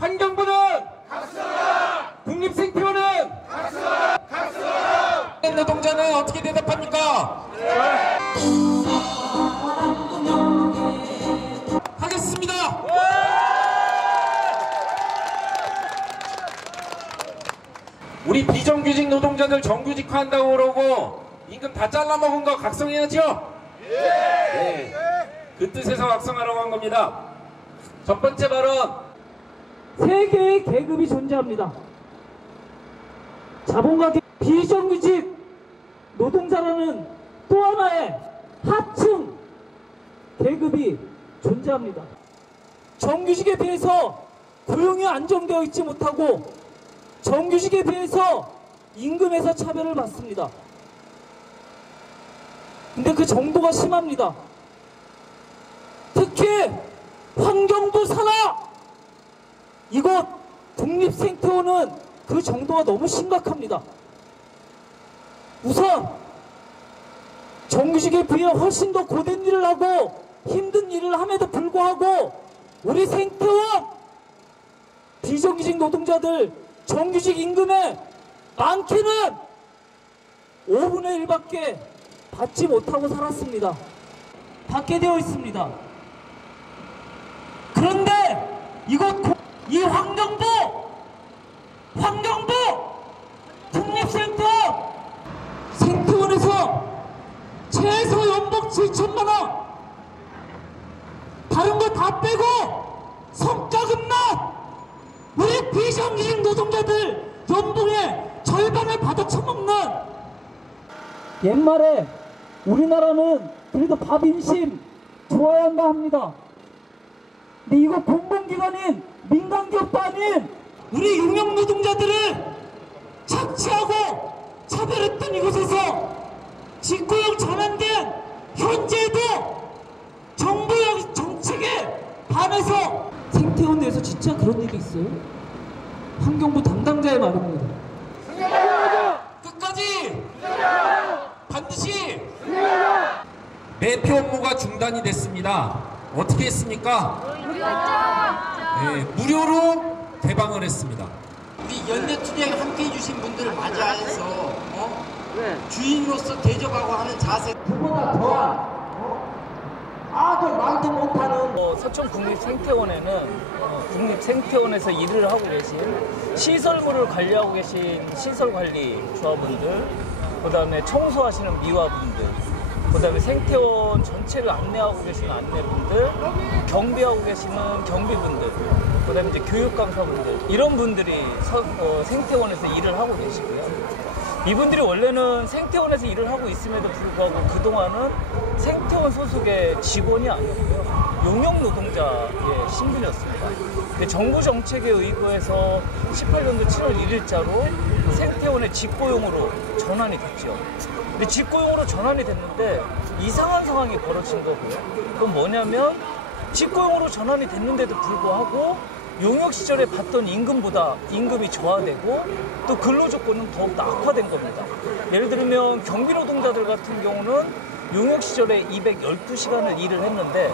환경부는 각서라! 국립생태원은 각서라! 각서라! 노동자는 어떻게 대답합니까? 하겠습니다. 우리 비정규직 노동자들 정규직화한다고 그러고 임금 다 잘라먹은 거 각성해야죠? 네. 그 뜻에서 각성하라고 한 겁니다. 첫 번째 발언. 세 개의 계급이 존재합니다. 자본가 비정규직 노동자라는 또 하나의 하층 계급이 존재합니다. 정규직에 비해서 고용이 안정되어 있지 못하고 정규직에 비해서 임금에서 차별을 받습니다. 근데 그 정도가 심합니다. 특히 환경부 산하 이곳 국립생태원은 그 정도가 너무 심각합니다. 우선 정규직에 비해 훨씬 더 고된 일을 하고 힘든 일을 함에도 불구하고 우리 생태원 비정규직 노동자들 정규직 임금에 많게는 5분의 1밖에 받지 못하고 살았습니다. 받게 되어 있습니다. 그런데 이 환경부 국립생태원 생태원에서 최소 연봉 7천만원 다른 거 다 빼고 성과급만 우리 비정규직 노동자들 연봉의 절반을 받아 처먹는 옛말에 우리나라는 그래도 밥 인심 좋아야 한다 합니다. 근데 이거 공공기관인 민간기업도 아닌 우리 용역 노동자들을 착취하고 차별했던 이곳에서 직고용 전환된 현재도 정부의 정책에 반해서 생태원 내에서 진짜 그런 일이 있어요? 환경부 담당자의 말입니다. 끝까지 반드시 매표 업무가 중단이 됐습니다. 어떻게 했습니까? 네, 무료로 개방을 했습니다. 우리 연대투쟁 함께 해주신 분들을 맞이해서 주인으로서 대접하고 하는 자세. 그보다 더한 아들 말도 못하는 서천 국립생태원에는 국립생태원에서 일을 하고 계신 시설물을 관리하고 계신 시설관리 조합원들, 그 다음에 청소하시는 미화분들, 그 다음에 생태원 전체를 안내하고 계시는 안내분들, 경비하고 계시는 경비분들, 그 다음에 이제 교육강사분들, 이런 분들이 생태원에서 일을 하고 계시고요. 이분들이 원래는 생태원에서 일을 하고 있음에도 불구하고 그동안은 생태원 소속의 직원이 아니었고요. 용역 노동자의 신분이었습니다. 근데 정부 정책에 의거해서 18년도 7월 1일자로 생태원의 직고용으로 전환이 됐죠. 근데 직고용으로 전환이 됐는데 이상한 상황이 벌어진 거고요. 그건 뭐냐면 직고용으로 전환이 됐는데도 불구하고 용역 시절에 받던 임금보다 임금이 저하되고 또 근로조건은 더욱더 악화된 겁니다. 예를 들면 경비 노동자들 같은 경우는 용역 시절에 212시간을 일을 했는데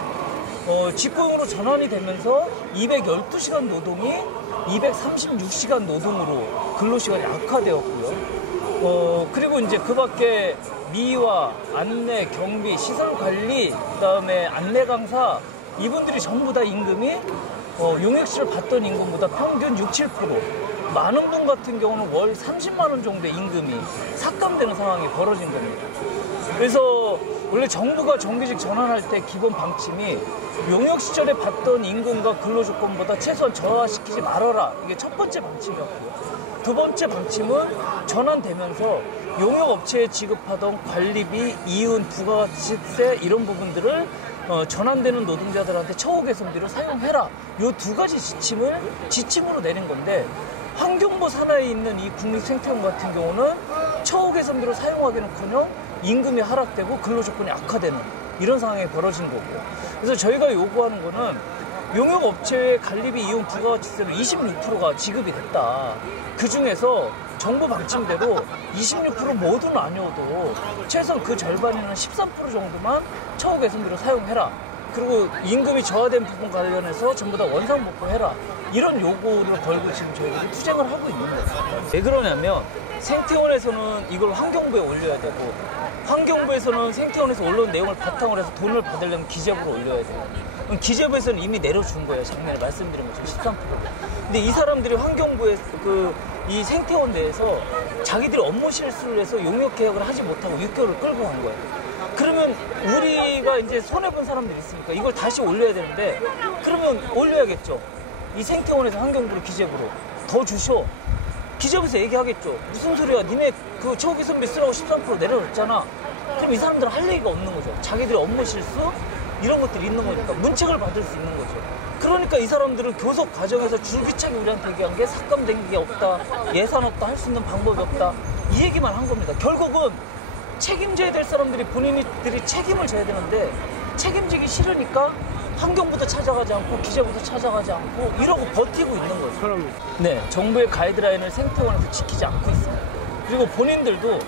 직고용으로 전환이 되면서 212시간 노동이 236시간 노동으로 근로시간이 악화되었고요. 그리고 이제 그 밖에 미화, 안내, 경비, 시설관리, 그 다음에 안내 강사 이분들이 전부 다 임금이 용역시를 받던 임금보다 평균 6, 7% 많은 분 같은 경우는 월 30만 원 정도의 임금이 삭감되는 상황이 벌어진 겁니다. 그래서 원래 정부가 정규직 전환할 때 기본 방침이 용역 시절에 받던 임금과 근로조건보다 최소한 저하시키지 말아라. 이게 첫 번째 방침이었고요. 두 번째 방침은 전환되면서 용역업체에 지급하던 관리비, 이윤, 부가가치세 이런 부분들을 전환되는 노동자들한테 처우 개선비로 사용해라. 이 두 가지 지침으로 내린 건데 환경부 산하에 있는 이 국립생태원 같은 경우는 처우 개선비로 사용하기는커녕 임금이 하락되고 근로조건이 악화되는 이런 상황이 벌어진 거고요. 그래서 저희가 요구하는 거는 용역업체의 관리비, 이윤, 부가가치세로 26%가 지급이 됐다. 그중에서 정부 방침대로 26% 모두는 아니어도 최소한 그 절반이나 13% 정도만 처우 개선비로 사용해라. 그리고 임금이 저하된 부분 관련해서 전부 다 원상복구해라. 이런 요구를 걸고 지금 저희들이 투쟁을 하고 있는 거예요. 왜 그러냐면 생태원에서는 이걸 환경부에 올려야 되고 환경부에서는 생태원에서 올라온 내용을 바탕으로 해서 돈을 받으려면 기재부로 올려야 돼요. 그럼 기재부에서는 이미 내려준 거예요. 작년에 말씀드린 것처럼 13%. 근데 이 사람들이 환경부에 이 생태원 내에서 자기들이 업무 실수를 해서 용역 계약을 하지 못하고 6개월을 끌고 간 거예요. 그러면 우리가 이제 손해본 사람들이 있으니까 이걸 다시 올려야 되는데 그러면 올려야겠죠. 이 생태원에서 환경부로 기재부로 더 주셔. 기재부에서 얘기하겠죠. 무슨 소리야. 니네 그 초기선비 쓰라고 13% 내려줬잖아. 그럼 이 사람들은 할 얘기가 없는 거죠. 자기들의 업무 실수 이런 것들이 있는 거니까 문책을 받을 수 있는 거죠. 그러니까 이 사람들은 교섭 과정에서 줄기차게 우리한테 얘기한 게 삭감된 게 없다. 예산 없다. 할 수 있는 방법이 없다. 이 얘기만 한 겁니다. 결국은 책임져야 될 사람들이 본인들이 책임을 져야 되는데 책임지기 싫으니까 환경부도 찾아가지 않고 기재부도 찾아가지 않고 이러고 버티고 있는 거죠. 그럼 네, 정부의 가이드라인을 생태원에서 지키지 않고 있습니다. 그리고 본인들도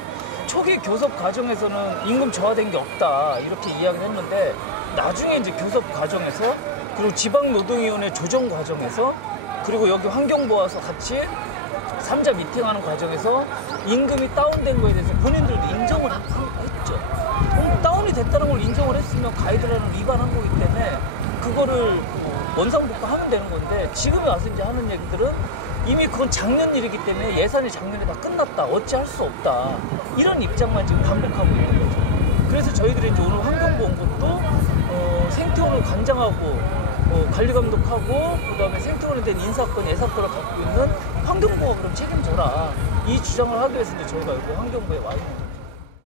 초기 교섭 과정에서는 임금 저하된 게 없다 이렇게 이야기를 했는데 나중에 이제 교섭 과정에서 그리고 지방노동위원회 조정 과정에서 그리고 여기 환경부 와서 같이 3자 미팅하는 과정에서 임금이 다운된 거에 대해서 본인들도 인정을 했죠. 그럼 다운이 됐다는 걸 인정을 했으면 가이드라인을 위반한 거기 때문에 그거를 원상복구하면 되는 건데 지금에 와서 이제 하는 얘기들은 이미 그건 작년 일이기 때문에 예산이 작년에 다 끝났다. 어찌할 수 없다. 이런 입장만 지금 반복하고 있는 거죠. 그래서 저희들이 이제 오늘 환경부 온 것도 생태원을 관장하고 관리감독하고 그다음에 생태원에 대한 인사권, 예산권을 갖고 있는 환경부가 그럼 책임져라. 이 주장을 하기 위해서 이제 저희가 여기 환경부에 와 있는 거예요.